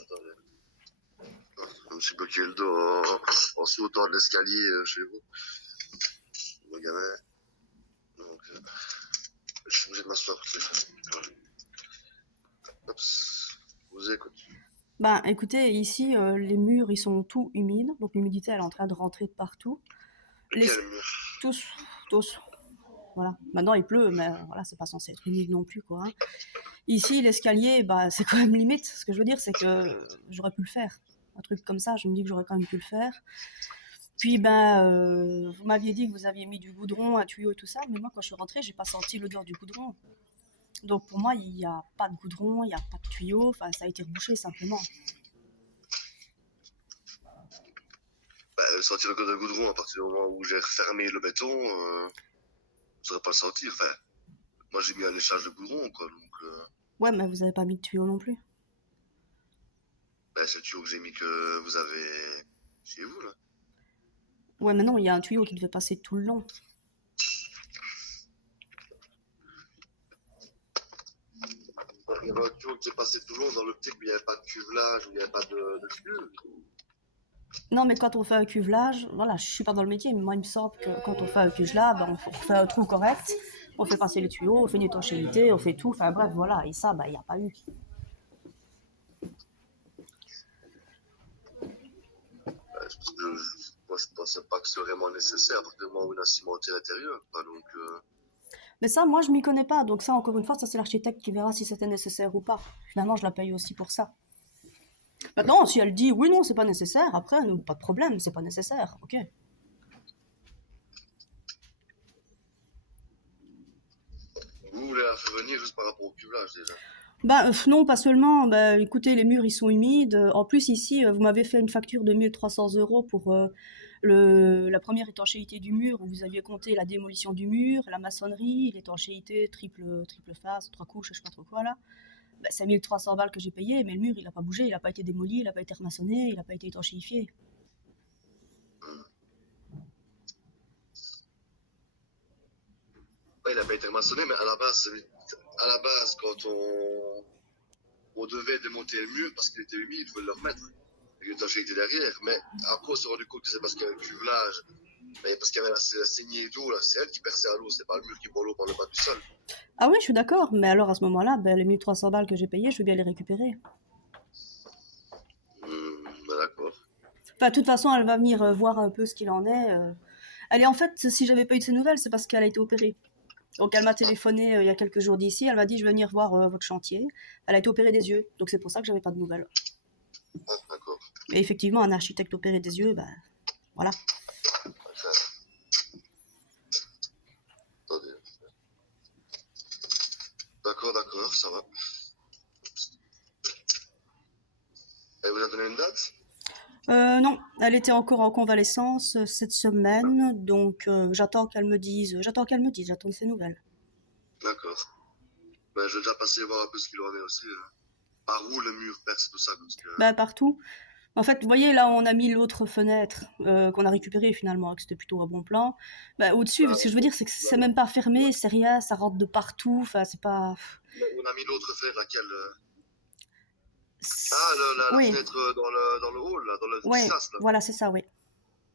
Attendez. Je me suis bloqué le dos en sautant de l'escalier chez vous. Le gamin. Donc, je suis obligé de m'asseoir. Hop, je vous écoute. Ben, écoutez, ici, les murs, ils sont tout humides, donc l'humidité, elle est en train de rentrer de partout. Les... Quel mur? Tous, tous. Voilà. Maintenant, il pleut, mais voilà, c'est pas censé être humide non plus, quoi. Hein. Ici, l'escalier, bah, c'est quand même limite. Ce que je veux dire, c'est que j'aurais pu le faire. Un truc comme ça, je me dis que j'aurais quand même pu le faire. Puis, ben, vous m'aviez dit que vous aviez mis du goudron, un tuyau et tout ça, mais moi, quand je suis rentrée, j'ai pas senti l'odeur du goudron. Donc, pour moi, il n'y a pas de goudron, il n'y a pas de tuyau, enfin, ça a été rebouché simplement. Sentir le code de goudron à partir du moment où j'ai refermé le béton, je ne saurais pas le sentir. Enfin, moi j'ai mis un échange de goudron, quoi. Donc, Ouais, mais vous avez pas mis de tuyau non plus. c'est le tuyau que j'ai mis que vous avez chez vous, là. Ouais, mais non, il y a un tuyau qui devait passer tout le long. Il y avait un tuyau qui est passé tout le long dans l'optique où il n'y avait pas de cuvelage, où il n'y avait pas de flux. Non, mais quand on fait un cuvelage, voilà, je suis pas dans le métier, mais moi, il me semble que quand on fait un cuvelage, ben, on fait un trou correct, on fait passer les tuyaux, on fait une étanchéité, on fait tout, enfin bref, voilà, et ça, ben, il n'y a pas eu. Moi je pensais pas que ce serait vraiment nécessaire à partir du moment où on a cimenté l'intérieur, quoi. Donc, Mais ça, moi, je m'y connais pas, donc ça, encore une fois, ça, c'est l'architecte qui verra si c'était nécessaire ou pas. Finalement, je la paye aussi pour ça. Maintenant, si elle dit oui, non, c'est pas nécessaire, après, nous, pas de problème, c'est pas nécessaire, ok. vous voulez la faire venir juste par rapport au cuvelage déjà. Bah non, pas seulement. Bah, écoutez, les murs ils sont humides. En plus ici, vous m'avez fait une facture de 1 300 € pour la première étanchéité du mur où vous aviez compté la démolition du mur, la maçonnerie, l'étanchéité triple phase, 3 couches, je sais pas trop quoi là. Bah, c'est 1 300 balles que j'ai payé, mais le mur il a pas bougé, il a pas été démoli, il a pas été remaçonné, il a pas été étanchéifié. Ouais, il n'a pas été maçonné, mais à la base quand on devait démonter le mur parce qu'il était humide, il fallait le remettre. Avec l'étanchéité derrière. Mais après, on s'est rendu compte que c'est parce qu'il y avait le cuvelage. Mais parce qu'il y avait la saignée d'eau, là, c'est elle qui perçait à l'eau, c'est pas le mur qui boit l'eau par le bas du sol. Ah oui, je suis d'accord, mais alors à ce moment-là, ben, les 1 300 balles que j'ai payées, je veux bien les récupérer. D'accord. Enfin, de toute façon, elle va venir voir un peu ce qu'il en est. Elle est en fait, si j'avais pas eu de ses nouvelles, c'est parce qu'elle a été opérée. Donc elle m'a téléphoné il y a quelques jours d'ici, elle m'a dit je vais venir voir votre chantier. Elle a été opérée des yeux, donc c'est pour ça que j'avais pas de nouvelles. Ah, d'accord. Et effectivement, un architecte opéré des yeux, ben voilà. Attendez. D'accord, ça va. Elle vous a donné une date? Non, elle était encore en convalescence cette semaine, donc j'attends qu'elle me dise, j'attends de ses nouvelles. D'accord. Je vais déjà passer voir un peu ce qu'il en est aussi. Par où le mur perce tout ça, parce que... Ben partout. En fait, vous voyez, là, on a mis l'autre fenêtre qu'on a récupérée finalement, que c'était plutôt un bon plan. Ben, au-dessus, ce que je veux dire, c'est que c'est même pas fermé, c'est rien, ça rentre de partout. Enfin, c'est pas. On a mis l'autre fenêtre, laquelle Ah, la Oui, fenêtre dans le hall, là, dans le petit ouais, sas, là. voilà, c'est ça, oui.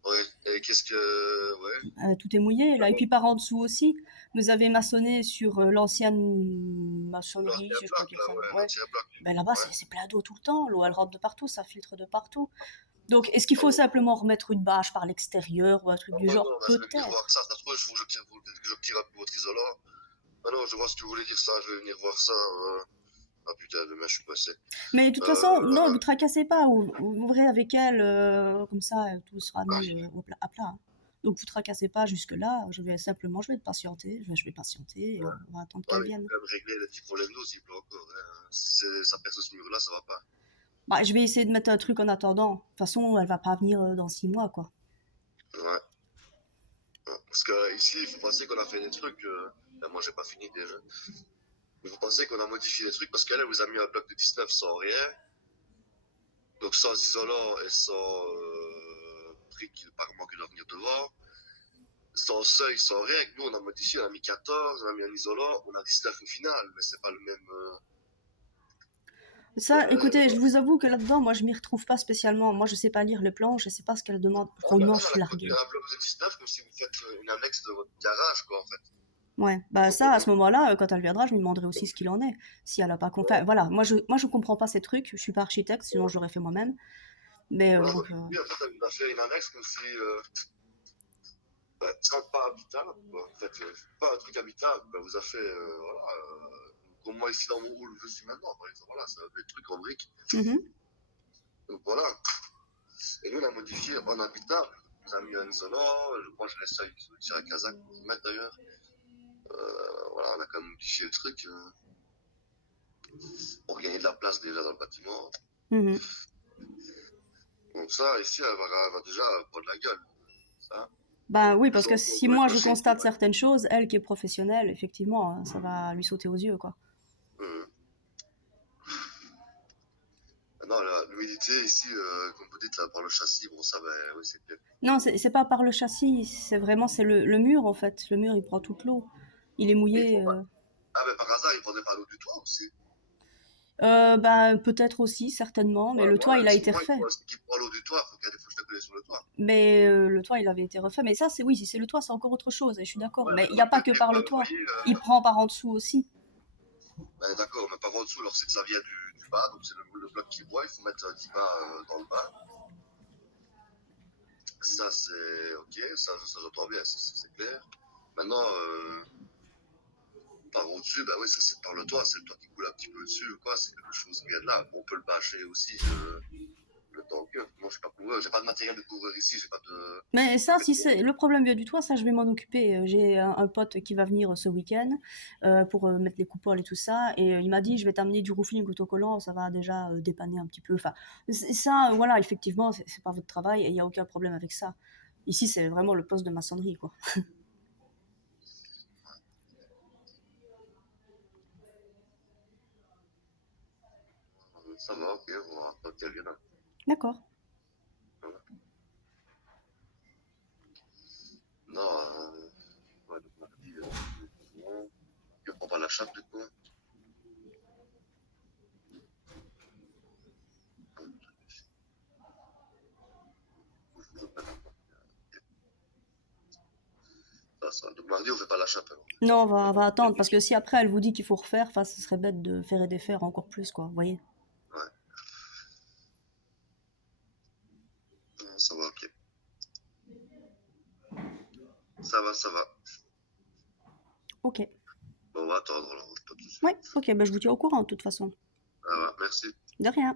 Ouais. Et qu'est-ce que... Ouais. Tout est mouillé là. Et puis par en dessous aussi, vous avez maçonné sur l'ancienne maçonnerie, L'ancien si je peux bloc, dire là, ça. ouais, Ouais. l'ancien bloc. Ben là-bas, Ouais. c'est plein d'eau tout le temps. L'eau, elle rentre de partout, ça filtre de partout. Donc, est-ce qu'il faut simplement remettre une bâche par l'extérieur ou un truc Non, du genre? non, je vais venir voir Peut-être. ça. Ça se trouve, il faut que je tire un peu votre isolant. Ah non, je vois ce que vous voulez dire, ça. Je vais venir voir ça. Ah putain, demain, je suis passé. Mais de toute façon, non, vous tracassez pas. Ouvrez avec elle, comme ça, tout sera mis à plat. Hein. Donc, vous tracassez pas jusque-là. Je vais patienter. Je vais patienter et Ouais. on va attendre Ouais, qu'elle mais il faut vienne. quand même régler les petits problèmes d'eau s'il pleut encore. Hein. Si ça perce ce mur-là, ça va pas. Bah, je vais essayer de mettre un truc en attendant. De toute façon, elle va pas venir dans 6 mois, quoi. Ouais. Parce que ici, il faut penser qu'on a fait des trucs. Moi, j'ai pas fini déjà. Il faut penser qu'on a modifié des trucs parce qu'elle vous a mis un bloc de 19 sans rien. Donc sans isolant et sans briques apparemment qui doivent venir devant. Sans seuil, sans rien. Nous, on a modifié, on a mis 14, on a mis un isolant, on a 19 au final, mais c'est pas le même. Ça, écoutez, je vous avoue que là-dedans, moi, je m'y retrouve pas spécialement. Moi, je sais pas lire les plans, je sais pas ce qu'elle demande. Ah, bah Vraiment, non, je suis larguée. un bloc de 19 comme si vous faites une annexe de votre garage, quoi, en fait. Ouais, bah ça, à ce moment-là, quand elle viendra, je lui demanderai aussi ce qu'il en est. Si elle a pas compris. Enfin, voilà, moi, je comprends pas ces trucs. Je suis pas architecte, sinon je l'aurais fait moi-même. Mais Voilà, donc, oui, en fait, elle vous a fait une annexe comme si, bah, ça pas habitable, quoi. En fait, pas un truc habitable, bah, vous a fait, voilà, comme moi ici dans mon où je suis maintenant, par exemple, voilà, ça a des trucs en briques. mhm, Donc voilà. Et nous, on a modifié en habitable. On a mis un isolant, je crois que je laisse ça sur un casaque pour mettre d'ailleurs. Voilà, on a quand même modifié le truc pour gagner de la place déjà dans le bâtiment. mhm. Donc ça, ici, elle va déjà prendre la gueule. Ça. Ben oui, parce Toujours que on si doit moi être je aussi. constate certaines choses, elle qui est professionnelle, effectivement, hein, ça va lui sauter aux yeux, quoi. Euh, non, l'humidité ici, comme vous dites, là, par le châssis, bon, ça, ben, oui, c'est clair. Non, c'est pas par le châssis, c'est vraiment c'est le mur en fait. Le mur, il prend toute l'eau. Il est Mais ils mouillé. font pas. Ah, ben par hasard, ils prenaient pas l'eau du toit aussi. Ben peut-être aussi, certainement, mais Ouais, le toit, moi, il a été souvent, refait. ils prennent l'eau du toit, il faut qu'il y ait des fois, je te connais sur le toit. Mais le toit, il avait été refait. Mais ça, c'est oui, si c'est le toit, c'est encore autre chose. Et je suis d'accord. Ouais, Mais mais il n'y non, a pas que des par fois, le vous toit. voyez, Il prend par en dessous aussi. ben, d'accord, mais par en dessous, alors c'est que ça vient du bas, donc c'est le bloc qui boit, il faut mettre un 10 bas dans le bas. Ça, c'est ok, ça j'entends bien, c'est clair. Maintenant, par au-dessus, bah oui, ça c'est par le toit, c'est le toit qui coule un petit peu dessus ou quoi, c'est quelque chose qui vient de là. On peut le bâcher aussi le temps que. Moi, je suis pas couvreur, j'ai pas de matériel de couvreur ici, j'ai pas de. Mais ça, si c'est le problème vient du toit, ça, je vais m'en occuper. J'ai un pote qui va venir ce week-end pour mettre les coupoles et tout ça. Et il m'a dit, je vais t'amener du roofing autocollant, ça va déjà dépanner un petit peu. Enfin, ça, voilà, effectivement, c'est pas votre travail et il n'y a aucun problème avec ça. Ici, c'est vraiment le poste de maçonnerie, quoi. Ça va, ok, on va attendre qu'elle vienne. D'accord. Voilà. Non, ouais, donc mardi, bon, je prends pas la chape du coup. Ça. Donc mardi, on fait pas la chape alors. Non, on va attendre parce que si après elle vous dit qu'il faut refaire, enfin, ce serait bête de faire et défaire encore plus, quoi. Vous voyez? Ouais, ça va, ok. Ça va. Ok. Bon, on va attendre alors, pas de soucis. Ouais, ok, ben je vous tiens au courant de toute façon. Ça va, merci. De rien.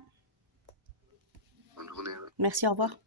Bonne journée. Merci, au revoir.